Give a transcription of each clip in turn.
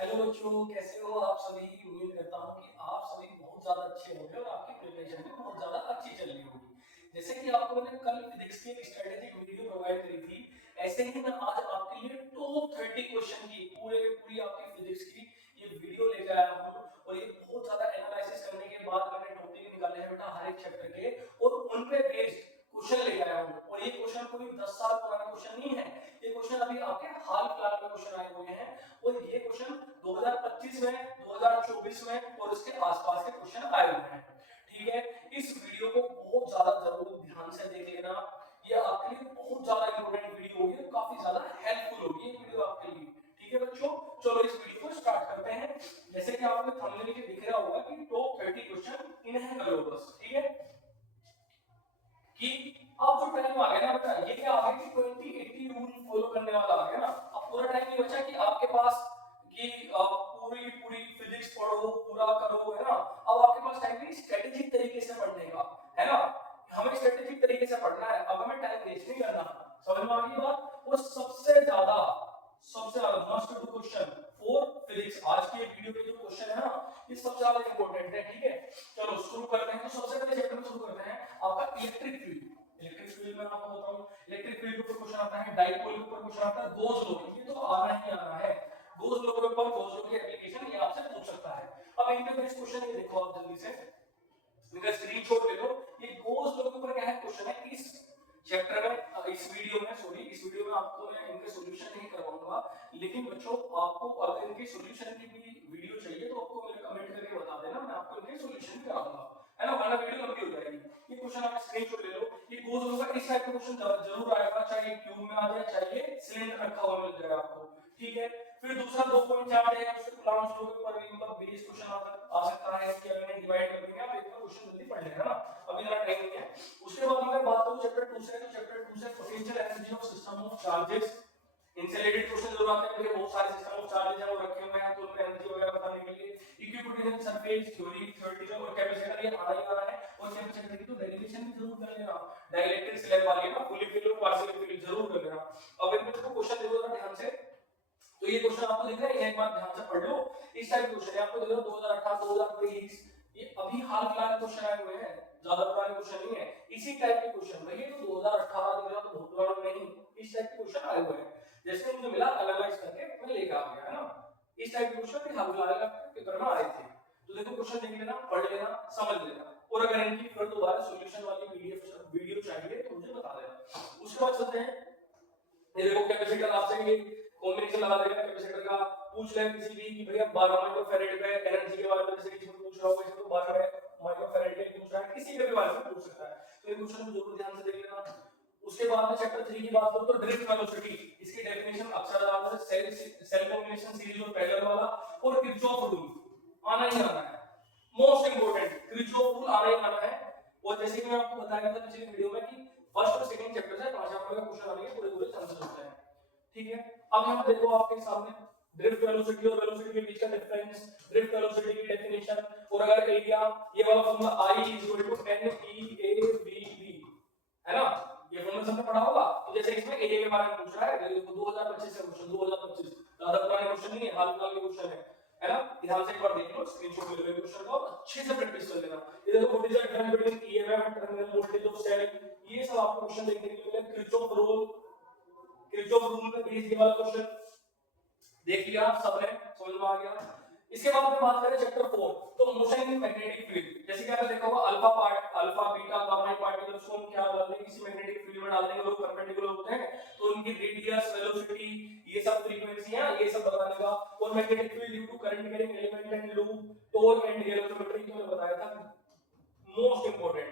Hello बच्चों, कैसे हो आप सभी। उम्मीद करता हूँ कि आप सभी बहुत ज़्यादा अच्छे होंगे और आपकी प्रिपरेशन भी बहुत ज़्यादा अच्छी चल रही होगी। जैसे कि आपको मैंने कल फिजिक्स की एक स्ट्रेटेजिक वीडियो प्रोवाइड करी थी, ऐसे ही मैं आज आपके लिए टॉप 30 क्वेश्चन की पूरी आपकी फिजिक्स की ये वीडियो लेकर आया हूँ। और ये बहुत ज़्यादा एनालिसिस करने के बाद मैंने टॉपिक निकाले हैं बेटा हर एक चैप्टर के, और उन पे बेस्ड क्वेश्चन लेकर आया हूँ। और ये क्वेश्चन कोई 10 साल पुराना क्वेश्चन नहीं है, ये क्वेश्चन अभी आपके हाल फिलहाल में क्वेश्चन आए हुए हैं। और ये क्वेश्चन 2025 में, 2024 में और इसके आसपास के क्वेश्चन आए हुए हैं। ठीक है, इस वीडियो को बहुत ज्यादा जरूर ध्यान से देख लेना, ये आपके लिए बहुत ज्यादा इंपॉर्टेंट वीडियो होगी, काफी ज्यादा हेल्पफुल होगी ये वीडियो आपके लिए। ठीक है बच्चों, चलो इस वीडियो को स्टार्ट करते हैं। जैसे कि आपको थंबनेल में दिख रहा होगा कि टॉप 30 क्वेश्चन इन्हें कर लो बस। ठीक है, कि अब जो टाइम आ गया ना बेटा, ये क्या आ गया कि 2080 रूल फॉलो करने वाला आ गया ना। अब पूरा टाइम नहीं बचा कि आपके पास कि पूरी पूरी फिजिक्स पढ़ो, पूरा करो, है ना। अब आपके पास टाइम नहीं स्ट्रेटेजिक तरीके से पढ़ने का, है ना। हमें स्ट्रेटेजिक तरीके से पढ़ना है, अब हमें टाइम वेस्ट नहीं करना। समझ में आ गई बात। और सबसे ज्यादा must do question for physics, आज की वीडियो के जो क्वेश्चन है ना, ये सबसे ज्यादा इंपॉर्टेंट है। ठीक है, चलो शुरू करते हैं। तो सबसे पहले चैप्टर में शुरू करते हैं आपका इलेक्ट्रिक फील्ड। इलेक्ट्रिक फील्ड में आपको बताऊं, इलेक्ट्रिक फील्ड के ऊपर क्वेश्चन आता है, डाइपोल के ऊपर क्वेश्चन आता है, गोस लॉ, ये तो आना ही आना है। गोस लॉ के ऊपर गोस लॉ की एप्लीकेशन ये आपसे पूछ सकता है। अब इनके बेस क्वेश्चन ये देखो आप जल्दी से, इनका स्क्रीनशॉट ले लो। ये गोस लॉ के ऊपर क्या है क्वेश्चन है इस चैप्टर में, इस वीडियो में आपको मैं इनके सॉल्यूशन नहीं करवाऊंगा, लेकिन बच्चों आपको अगर इनके सॉल्यूशन की भी वीडियो चाहिए तो आपको मेरे कमेंट करके बता देना, मैं आपको इनके सॉल्यूशन भी कराऊंगा, है ना, वरना वीडियो लंबी हो जाएगी। ये क्वेश्चन आप स्क्रीनशॉट ले लो। ये गोस लॉ का इस टाइप का क्वेश्चन जरूर आएगा, चाहे क्यूब में आ जाए चाहे सिलेंडर रखा हुआ मिल जाए आपको। ठीक है, फिर दूसरा 2.4 है उसके कूलम्ब लॉ के ऊपर भी मतलब बेस क्वेश्चन आ सकता है कि इन्हें डिवाइड कर देंगे, आप एक बार क्वेश्चन जल्दी पढ़ लेना ना, अभी जरा टाइम नहीं है। उसके बाद अगर बात करूं चैप्टर 2 से, तो चैप्टर 2 से potential energy of system of charges, इनसे रिलेटेड क्वेश्चन जरूर आते हैं क्योंकि बहुत सारे सिस्टम ऑफ चार्जेस हैं वो रखे हुए हैं, तो उनमें एनर्जी वगैरह बताने के लिए इक्विपोटेंशियल सरफेस थ्योरी, थ्योरेटिकल और कैपेसिटर ये आना ही आना है। और कैपेसिटर की तो डेरिवेशन भी जरूर कर लेना, डाइलेक्ट्रिक स्लैब वाली है ना, फुली फिल्ड और पार्शियली फिल्ड जरूर कर लेना। अब एक बच्चों को क्वेश्चन देखो जरा ध्यान से, तो ये क्वेश्चन आपको दिख रहा है, एक बार ध्यान से पढ़ लो। इस टाइप क्वेश्चन है आपको दिख रहा है 2018 2023, ये अभी हाल फिलहाल क्वेश्चन आए हुए हैं, ज्यादा पुराने क्वेश्चन नहीं है। इसी टाइप के क्वेश्चन भाई, ये तो 2018 दिख रहा, तो बहुत पुराना नहीं, इस टाइप के क्वेश्चन आए हुए हैं। जैसे मुझे मिला एनालाइज करके मैं लेकर आ गया, है ना। इस टाइप के क्वेश्चन भी हाल फिलहाल पेपर में आए थे। तो देखो क्वेश्चन देख लेना, पढ़ लेना, समझ लेना, और अगर इनकी फिर दोबारा सॉल्यूशन वाली पीडीएफ वीडियो चाहिए तो मुझे बता देना। उसके बाद चलते हैं, ये देखो कैपेसिटर आपसे ये कॉम्बिनेशन लगा देगा कैपेसिटर का, पूछ ले किसी भी कि भैया 12 माइक्रोफैराड पे एनर्जी के बारे में, जैसे किसी को पूछ रहा होगा इसको 12 माइक्रोफैराड के पूछ रहा है, किसी के भी बारे में पूछ सकता है, तो ये क्वेश्चन को जरूर ध्यान से देख लेना। उसके बाद में चैप्टर 3 की बात करो तो ड्रिफ्ट वेलोसिटी, इसकी डेफिनेशन अक्सर आता है, सेल कॉम्बिनेशन सीरीज और पैरेलल वाला, और किरचॉफ रूल आना ही आना है, मोस्ट इंपोर्टेंट किरचॉफ रूल आना ही आना है। और जैसे कि मैं आपको बताया था पिछली वीडियो में कि फर्स्ट और सेकंड चैप्टर से 5 नंबर का क्वेश्चन आने के पूरे पूरे चांसेस होते हैं। ठीक है, अब यहाँ देखो आपके सामने ड्रिफ्ट वेलोसिटी और वेलोसिटी के बीच का डिफरेंस, ड्रिफ्ट वेलोसिटी की डेफिनेशन, और अगर एरिया, ये वाला फॉर्मूला I NEAVB, है ना, ये फॉर्मूला सबने पढ़ा होगा। तो जैसे इसमें एरिया के बारे में पूछ रहा है, देखो 2025 का क्वेश्चन, 2025 ज्यादा पुराने क्वेश्चन नहीं है, हाल फिलहाल के क्वेश्चन है ना। ध्यान से एक बार देख लो, स्क्रीनशॉट ले लो क्वेश्चन का, अच्छे से प्रैक्टिस कर लेना। ये देखो what is the difference between EMF and terminal voltage of cell, ये सब आपको क्वेश्चन देखने के लिए मिलेगा। किरचॉफ रूल पे बेस्ड ये वाला क्वेश्चन देख लिया आप सबने, समझ में आ गया। इसके बाद में बात करें चैप्टर 4, तो मोशन इन मैग्नेटिक फील्ड, जैसे कि आपने देखा होगा अल्फा बीटा गामा पार्टिकल्स को हम क्या डालने किसी मैग्नेटिक फील्ड में डालने के लोग परपेंडिकुलर होते हैं, तो उनकी रेडियस, वेलोसिटी, ये सब फ्रीक्वेंसी है, ये सब बताने का। और magnetic field due to current carrying element and loop, torque and galvanometry, तो मैंने बताया था मोस्ट इंपोर्टेंट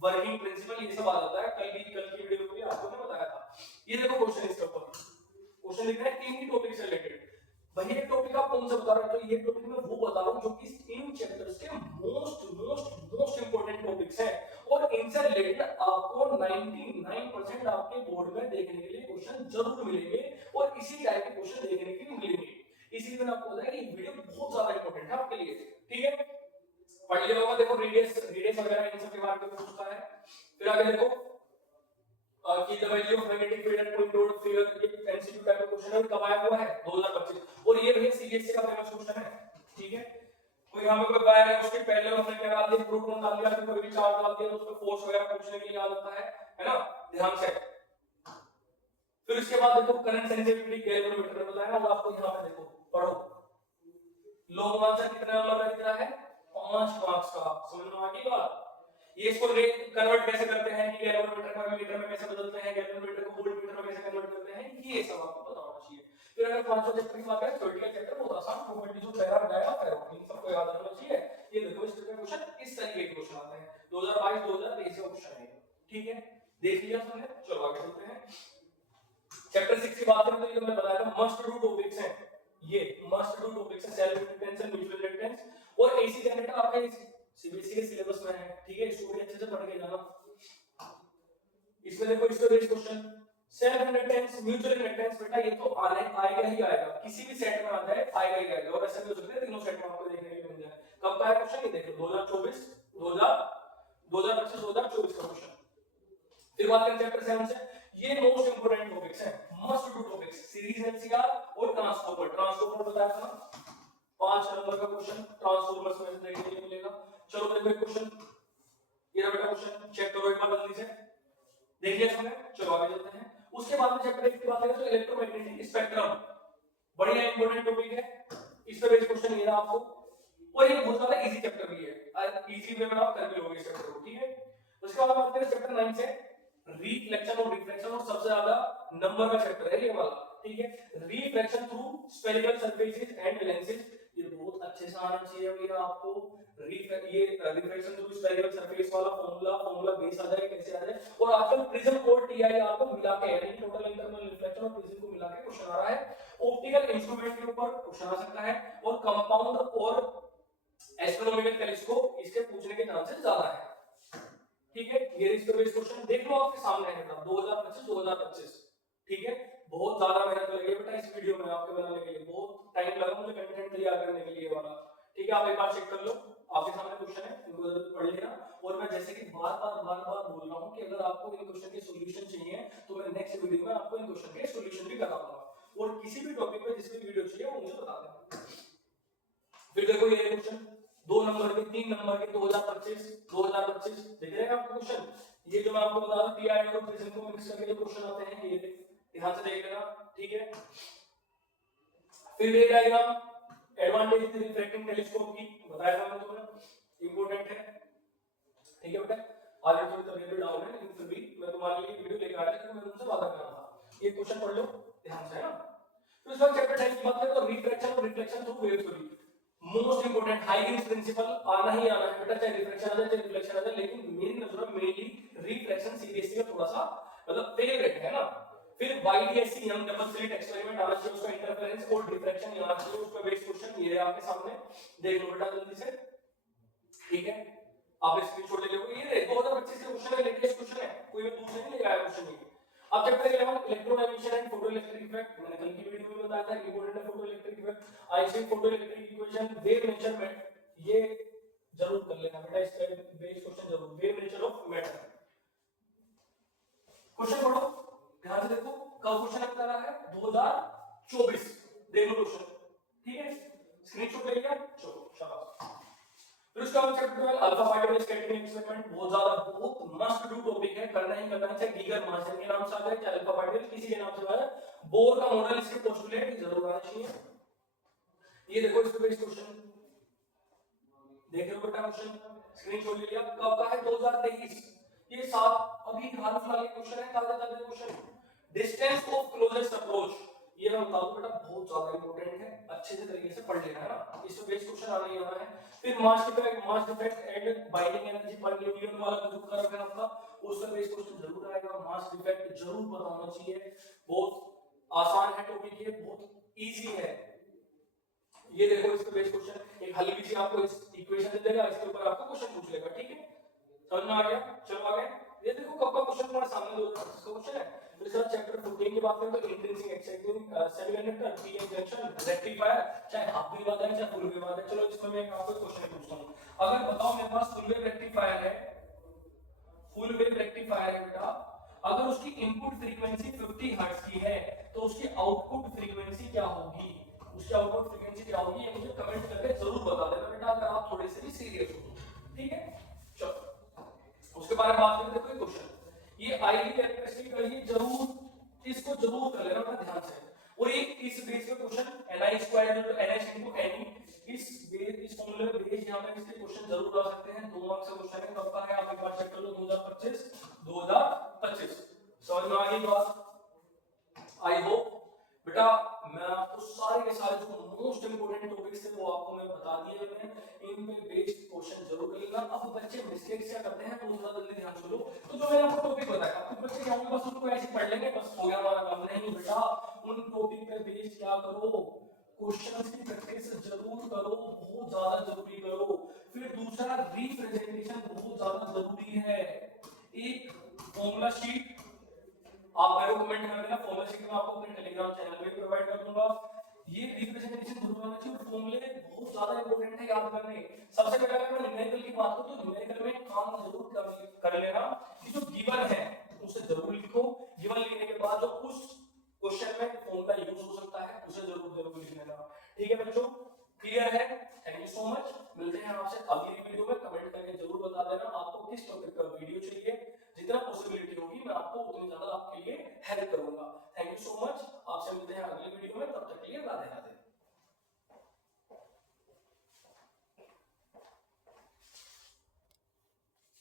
वर्किंग प्रिंसिपल, ये सब आ जाता है, कल की वीडियो में भी आपको मैं बताया था। ये देखो क्वेश्चन, इसके ऊपर क्वेश्चन लिख रहा है तीन ही टॉपिक से रिलेटेड, वही एक टॉपिक आप कौन सा बता रहे हो, तो ये टॉपिक मैं वो बता रहा हूं जो कि इन चैप्टर्स के मोस्ट इंपोर्टेंट टॉपिक्स हैं, और इनसे रिलेटेड आपको 99% आपके बोर्ड में देखने के लिए क्वेश्चन जरूर मिलेंगे, और इसी टाइप के क्वेश्चन देखने के लिए मिलेंगे। इसीलिए मैंने आपको बताया कि वीडियो बहुत ज्यादा इंपॉर्टेंट है आपके लिए। ठीक है, पढ़ लिया होगा, देखो रेडियस वगैरह इन सब के बारे में पूछता है। फिर आगे देखो कि the value of magnetic field at point dot figure, ये एमसीक्यू टाइप का क्वेश्चन है, कब आया हुआ है 2025, और ये भैया सीबीएसई का फेमस क्वेश्चन है, ठीक है। कोई यहाँ पे कोई वायर है, उसके पहले हमने क्या डाल दिया, प्रोटॉन डाल दिया, फिर कोई भी चार्ज डाल दिया तो उसको फोर्स वगैरह पूछने के लिए आ जाता है ना, ध्यान से। फिर उसके बाद देखो करंट सेंसिटिविटी गैल्वेनोमीटर में बताया ना आपको, यहाँ पे देखो पढ़ो, लॉग आंसर कितने नंबर का दिख रहा है, 5 मार्क्स का, समझ में आ गई बात। ये इसको कन्वर्ट कैसे करते हैं कि गैल्वेनोमीटर को मीटर में कैसे बदलते हैं, गैल्वेनोमीटर को वोल्टमीटर में कैसे कन्वर्ट करते हैं, ये सब आपको पता होना चाहिए। फिर अगर 500 चैप्टर की बात करें, थ्योरेटिकल चैप्टर बहुत आसान, प्रोबेबिलिटी जो पैरा डाया फेरो इन सबको याद रखना चाहिए। ये देखो इस टाइप के क्वेश्चन इस तरीके के क्वेश्चन आते हैं 2022 2023 का क्वेश्चन है, ठीक है, देख लिया तुमने। चलो आगे चलते हैं। चैप्टर 6 की बात करें तो ये मैंने बताया था मस्ट डू टॉपिक्स हैं, ये मस्ट डू टॉपिक्स है, self inductance and mutual inductance और एसी जनरेटर आपके सीबीएसई के सिलेबस में है, ठीक है, इसको भी अच्छे से पढ़ के जाना। इसमें देखो इसका base question self inductance mutual inductance, बेटा ये तो आएगा ही आएगा, किसी भी सेट में आ जाए आएगा ही आएगा, और ऐसा भी हो सकता है तीनों सेट में आपको देखने के लिए मिल जाए। कब का है क्वेश्चन, ये देखो 2024 2025 2024 का क्वेश्चन। फिर बात करें चैप्टर 7 से, ये मोस्ट इंपोर्टेंट टॉपिक्स हैं, must do topics, series LCR और ट्रांसफॉर्मर। ट्रांसफॉर्मर बताया था 5 नंबर का क्वेश्चन ट्रांसफॉर्मर्स में देखने के लिए मिलेगा। चलो देखो एक क्वेश्चन, ये रहा बेटा क्वेश्चन, चेक करो एक बार जल्दी से, देख लिया तुमने। चलो आगे चलते हैं। उसके बाद में चैप्टर 1 की बात करें तो इलेक्ट्रोमैग्नेटिक स्पेक्ट्रम, बढ़िया इंपोर्टेंट टॉपिक है, इस पे बेस्ड क्वेश्चन ये रहा आपको, और ये बहुत ज्यादा इजी चैप्टर भी है, इजी वे में आप कर भी लोगे इस चैप्टर को, ठीक है। उसके बाद बात करें चैप्टर 9 से, रिफ्लेक्शन और रिफ्लेक्शन, और सबसे ज्यादा नंबर का चैप्टर है ये वाला, ठीक है। Reflection through spherical surfaces and lenses, ये बहुत अच्छे से आना चाहिए भैया आपको। ये रिफ्लेक्शन थ्रू स्फेरिकल सरफेस वाला फॉर्मूला बेस आ जाए, कैसे आ जाए। और आजकल प्रिज्म और टीआईआर को मिला के, यानी टोटल इंटरनल रिफ्लेक्शन और प्रिज्म को मिला के क्वेश्चन आ रहा है। ऑप्टिकल इंस्ट्रूमेंट के ऊपर क्वेश्चन आ सकता है, और कंपाउंड और एस्ट्रोनॉमिकल टेलीस्कोप इसके पूछने के चांसेस ज्यादा है, ठीक है। ये इसका बेस क्वेश्चन देख लो आपके सामने है, 2025, ठीक है। बहुत ज्यादा मेहनत लगी बेटा इस वीडियो में आपके बनाने के लिए, बहुत टाइम लगा मुझे कंटेंट तैयार करने के लिए वाला, ठीक है। आप एक बार चेक कर लो, आपके सामने क्वेश्चन है, इनको जरूर पढ़ लेना। और मैं जैसे कि बार बार बोल रहा हूं कि अगर आपको इन क्वेश्चन के सॉल्यूशन चाहिए तो मैं नेक्स्ट वीडियो में आपको इन क्वेश्चन के सॉल्यूशन भी कराऊंगा, और किसी भी टॉपिक पे जिसकी वीडियो चाहिए वो मुझे बता देना। फिर देखो ये क्वेश्चन 2 नंबर के 3 नंबर के 2025 देख रहे हैं आपको क्वेश्चन, ये जो मैं आपको बता रहा हूं टीआई और प्रिज्म को मिक्स करके जो क्वेश्चन आते हैं, ये ध्यान से देख लेना, ठीक है। फिर ये डायग्राम एडवांटेज रिफ्रैक्टिंग टेलीस्कोप की बताया था मैंने तुम्हें, इंपॉर्टेंट है, ठीक है बेटा। आगे थोड़ी तबीयत भी डाउन है, लेकिन फिर भी मैं तुम्हारे लिए वीडियो लेकर आया था, मैं तुमसे वादा कर रहा था। ये क्वेश्चन पढ़ लो ध्यान से, है ना। तो इस बार चैप्टर 10 की बात करें तो रिफ्रैक्शन और reflection through wave theory, most important Huygens principle आना ही आना है बेटा, चाहे रिफ्लेक्शन आ जाए चाहे रिफ्लेक्शन आ जाए, लेकिन मेरी नजर में मेनली रिफ्लेक्शन सीबीएसई का थोड़ा सा मतलब फेवरेट है ना। फिर YDSC young double slit experiment आना चाहिए, उसका इंटरफेरेंस और डिफ्रैक्शन आना चाहिए, उसका बेस क्वेश्चन ये है आपके सामने, देख लो बेटा जल्दी से, ठीक है। आप स्क्रीनशॉट ले लो, ये 2025 का क्वेश्चन है, लेटेस्ट क्वेश्चन है, कोई भी दूर से नहीं ले आया क्वेश्चन ये। अब chapter 11 electron emission and photoelectric effect, मैंने कल की वीडियो में बताया था इंपॉर्टेंट है photoelectric effect, Einstein photoelectric equation, wave nature में, ये जरूर कर लेना बेटा, इसका बेस क्वेश्चन जरूर, wave nature of matter. Question पढ़ो ध्यान से देखो, कब क्वेश्चन बता रहा है 2024, देख लो क्वेश्चन, ठीक है, स्क्रीनशॉट ले लिया, चलो शाबाश। फिर उसका chapter 12 alpha particle scattering experiment, बहुत मस्ट डू टॉपिक है, करना ही करना है, चाहे गीगर मार्शन के नाम से आता है चाहे अल्फा पार्टिकल किसी के नाम से आता है, बोर का मॉडल इसके पोस्टुलेट जरूर आना चाहिए। ये देखो इसके बेस क्वेश्चन देख लो बेटा, क्वेश्चन स्क्रीनशॉट ले लिया, कब का है 2023, ये साथ अभी हाल फिलहाल के क्वेश्चन है, ताजा question. Distance of closest approach, ये मैं बता दूं बेटा बहुत ज्यादा इंपॉर्टेंट है, अच्छे से तरीके से पढ़ लेना है ना, इससे बेस क्वेश्चन आने ही आना है। फिर mass defect and binding energy पर न्यूटन वाला जो कर रखा है आपका, उसका बेस क्वेश्चन जरूर आएगा, मास डिफेक्ट जरूर पता होना चाहिए, बहुत आसान है टॉपिक, ये बहुत इजी है। ये देखो इसका बेस क्वेश्चन, एक हल कीजिए, आपको इस इक्वेशन दे देगा, इसके ऊपर आपको क्वेश्चन पूछ लेगा, ठीक है, समझ में आ गया। चलो आगे, ये देखो कब का क्वेश्चन तुम्हारे सामने 2025 का क्वेश्चन है। फिर चैप्टर 14 की बात करें तो intrinsic exciting semiconductor PN junction rectifier, चाहे हाफ विवाद है चाहे फुल विवाद है। चलो इसमें मैं आपको क्वेश्चन पूछता हूं, अगर बताओ मेरे पास फुल वेव रेक्टिफायर है, फुल वेव रेक्टिफायर है बेटा, अगर उसकी इनपुट फ्रीक्वेंसी 50 हर्ट्ज की है तो उसकी आउटपुट फ्रीक्वेंसी क्या होगी, उसकी उसकी आउटपुट फ्रीक्वेंसी क्या होगी ये मुझे कमेंट करके जरूर बता देना बेटा, अगर आप थोड़े से भी सीरियस हो तो, ठीक है। चलो उसके बारे में बात करते हैं। कोई क्वेश्चन ये आईवी कैरेक्टरिस्टिक करिए जरूर, इसको जरूर कर लेना अपना ध्यान से। और एक इस बेस पे question ni square into ns into ne, इस फॉर्मूले पे बेस यहां पे इसके क्वेश्चन जरूर आ सकते हैं। 2 मार्क्स का क्वेश्चन है, कब का है आप एक बार चेक कर लो, 2025 समझ में आ गई बात? आई होप बेटा मैं आपको सारे के सारे जो मोस्ट इंपोर्टेंट टॉपिक्स थे वो आपको मैं बता दिए मैंने, इन पे बेस्ड क्वेश्चन जरूर कर लेना। अब बच्चे मिस्टेक्स क्या करते हैं तो थोड़ा जल्दी ध्यान सुनो। तो जो मैंने आपको टॉपिक बताया कुछ बच्चे क्या होंगे बस उनको ऐसे पढ़ लेंगे बस हो गया हमारा काम, नहीं बेटा उन टॉपिक पे बेस्ड क्या करो, क्वेश्चंस की प्रैक्टिस जरूर करो, बहुत ज्यादा जरूरी करो। फिर दूसरा रिप्रेजेंटेशन बहुत ज्यादा जरूरी है। एक फॉर्मूला शीट आप मेरे को कमेंट कर देना, फॉर्मूला शीट में आपको अपने टेलीग्राम चैनल पे प्रोवाइड कर दूंगा। ये रिप्रेजेंटेशन जरूर आना चाहिए, फॉर्मूले बहुत ज्यादा इंपॉर्टेंट है याद करने। सबसे पहले अगर मैं न्यूमेरिकल की बात करूं तो न्यूमेरिकल में काम जरूर कर लेना कि जो गिवन है उसे जरूर लिखो, गिवन लिखने के बाद जो उस क्वेश्चन में फॉर्मूला यूज हो सकता है उसे जरूर लिख लेना। ठीक है बच्चों, क्लियर है? Thank you so much. मिलते हैं आपसे अगली वीडियो में, कमेंट करके जरूर बता देना आपको किस टॉपिक का वीडियो चाहिए। जितना पॉसिबिलिटी होगी मैं आपको उतनी ज्यादा आपके लिए हेल्प करूंगा।